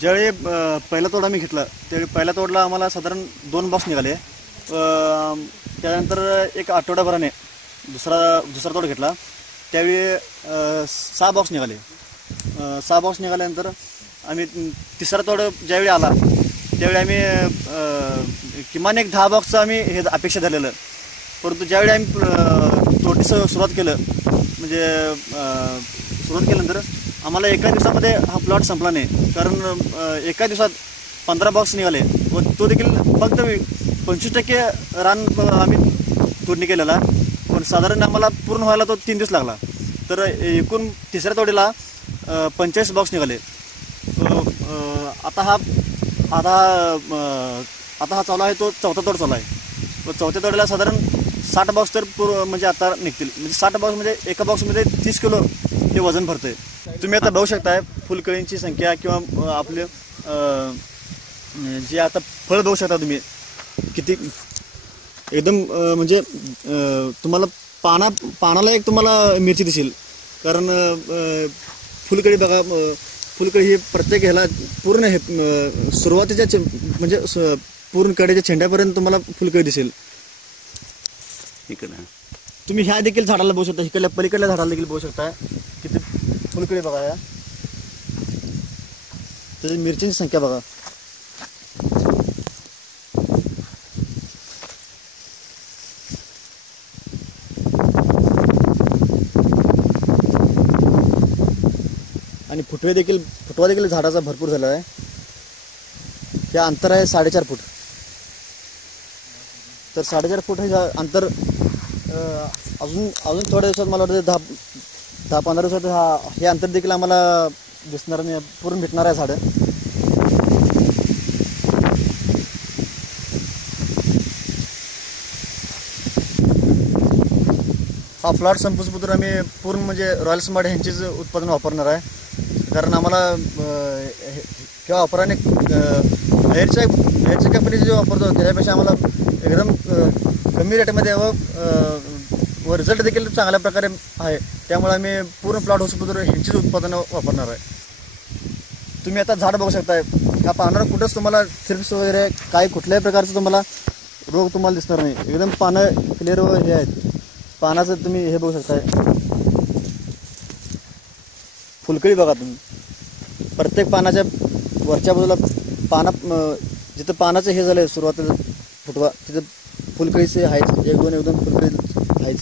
ज्यावेळी पहिला तोडा मी घेतला त्यावेळी पहिल्या तोडला आम्हाला साधारण 2 बॉक्स निघाले. त्यानंतर एक आठवड्याभराने दुसरा तोडा घेतला त्यावेळी 6 बॉक्स निघाले. 6 बॉक्स निघाल्यानंतर आम्ही तिसरा तोडा ज्यावेळी आला त्यावेळी आम्ही किमान एक 10 बॉक्सचं आम्ही हे अपेक्षा धरलेलं. परंतु ज्यावेळी आम्ही तोडीचं सुरुवात केलं म्हणजे सुरुवात केल्यानंतर आम्हाला एका दिवसामध्ये हा प्लॉट संपला नाही. कारण एका दिवसात 15 बॉक्स निघाले व तो देखील फक्त 25% रान आम्ही तोडणी केलेला. पण साधारण आम्हाला पूर्ण व्हायला तो 3 दिवस लागला. तर एकूण तिसऱ्या तोडीला 45 बॉक्स निघाले. आता हा चालू आहे तो चौथा तोड चालू आहे. व चौथ्या तोडीला साधारण 60 बॉक्स तर म्हणजे आता निघतील. म्हणजे 60 बॉक्स म्हणजे एका बॉक्समध्ये 30 किलो ते वजन भरतंय. तुम्ही आता बघू शकताय फुलकळींची संख्या किंवा आपले जे आता फळ बघू शकता तुम्ही किती एकदम म्हणजे तुम्हाला पानाला एक तुम्हाला मिरची दिसेल. कारण फुलकळी बघा, फुलकळी ही प्रत्येक ह्याला पूर्ण हे सुरुवातीच्या म्हणजे पूर्ण कडेच्या छेंड्यापर्यंत तुम्हाला फुलकळी दिसेल. इकडे तुम्ही ह्या देखील झाडाला बघू शकता, इकडल्या पलीकडल्या झाडाला देखील बघू शकता किती फुलकळी बघा. या त्याची मिरचींची संख्या बघा. आणि फुटवा देखील झाडाचा भरपूर झाला आहे. हे अंतर आहे 4.5 फूट. तर 4.5 फूट हे अंतर अजून थोड्या दिवसात मला वाटतं 10-15 दिवसात हे अंतर देखील आम्हाला दिसणार नाही, पूर्ण भेटणार आहे झाडं. हा प्लॉट संपूसपुत्र आम्ही पूर्ण म्हणजे रॉयल स्मार्ट ह्यांचीच उत्पादन वापरणार आहे. कारण आम्हाला किंवा वापराने बाहेरच्या कंपनीचे जे वापरतो त्याच्यापेक्षा आम्हाला एकदम कमी रेटमध्ये व रिझल्ट देखील चांगल्या प्रकारे आहे. त्यामुळे आम्ही पूर्ण प्लॉट होसपुत्र ह्यांचीच उत्पादनं वापरणार आहे. तुम्ही आता झाड बघू शकताय. ह्या पानावर कुठंच तुम्हाला थ्रिप्स वगैरे काही कुठल्याही प्रकारचं तुम्हाला रोग तुम्हाला दिसणार नाही. एकदम पानं क्लिअर हे आहेत. पानाचं तुम्ही हे बघू शकताय. फुलकळी बघा तुम्ही. प्रत्येक पानाच्या वरच्या बाजूला जिथं पानाचं हे झालं सुरुवातीला फुटवा तिथं फुलकळीचे आहेच. 1-2 फुलकळी आहेच.